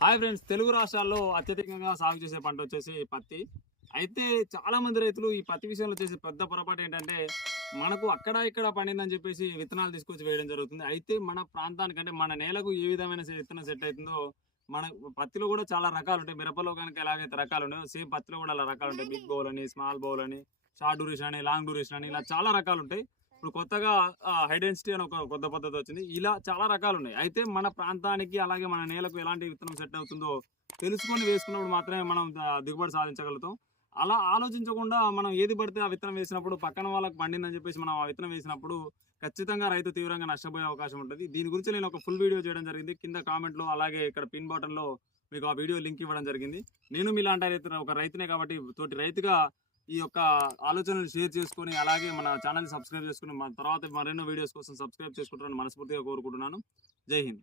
Hi friends, Telugu రాష్ట్రాల్లో అత్యధికంగా సాగు చేసే పంట వచ్చేసి పత్తి. అయితే చాలా మంది రైతులు ఈ పత్తి విషయంలో చేసే పెద్ద పొరపాటు ఏంటంటే, మనకు అక్కడ ఇక్కడ పండిందని చెప్పేసి విత్తనాలు తీసుకొచ్చి వేయడం జరుగుతుంది. అయితే మన ప్రాంతానికంటే మన నేలకు ఏ విధమైన విత్తనం సెట్ అవుతుందో, మన పత్తిలో కూడా చాలా రకాలు ఉంటాయి. మిరపలో కనుక ఎలాగైతే రకాలు ఉన్నాయో సేమ్ పత్తిలో కూడా అలా రకాలు ఉంటాయి. బిగ్ బౌల్ అని, స్మాల్ బౌల్ అని, షార్ట్ డ్యూరేషన్ అని, లాంగ్ డ్యూరేషన్ అని, ఇలా చాలా రకాలు ఉంటాయి. ఇప్పుడు కొత్తగా హై డెన్సిటీ అని ఒక కొత్త పద్ధతి వచ్చింది. ఇలా చాలా రకాలు ఉన్నాయి. అయితే మన ప్రాంతానికి అలాగే మన నేలకు ఎలాంటి విత్తనం సెట్ అవుతుందో తెలుసుకొని వేసుకున్నప్పుడు మాత్రమే మనం దిగుబడి సాధించగలుగుతాం. అలా ఆలోచించకుండా మనం ఏది పడితే ఆ విత్తనం వేసినప్పుడు పక్కన వాళ్ళకి పండిందని చెప్పేసి మనం ఆ విత్తనం వేసినప్పుడు ఖచ్చితంగా రైతు తీవ్రంగా నష్టపోయే అవకాశం ఉంటుంది. దీని గురించి నేను ఒక ఫుల్ వీడియో చేయడం జరిగింది. కింద కామెంట్లో అలాగే ఇక్కడ పిన్ బటన్లో మీకు ఆ వీడియో లింక్ ఇవ్వడం జరిగింది. నేను మీలాంటి ఒక రైతునే కాబట్టి తోటి రైతుగా ఈ యొక్క ఆలోచనలు షేర్ చేసుకొని అలాగే మన ఛానల్ సబ్స్క్రైబ్ చేసుకుని మన తర్వాత మరెన్నో వీడియోస్ కోసం సబ్స్క్రైబ్ చేసుకుంటారని మనస్ఫూర్తిగా కోరుకుంటున్నాను. జై హింద్.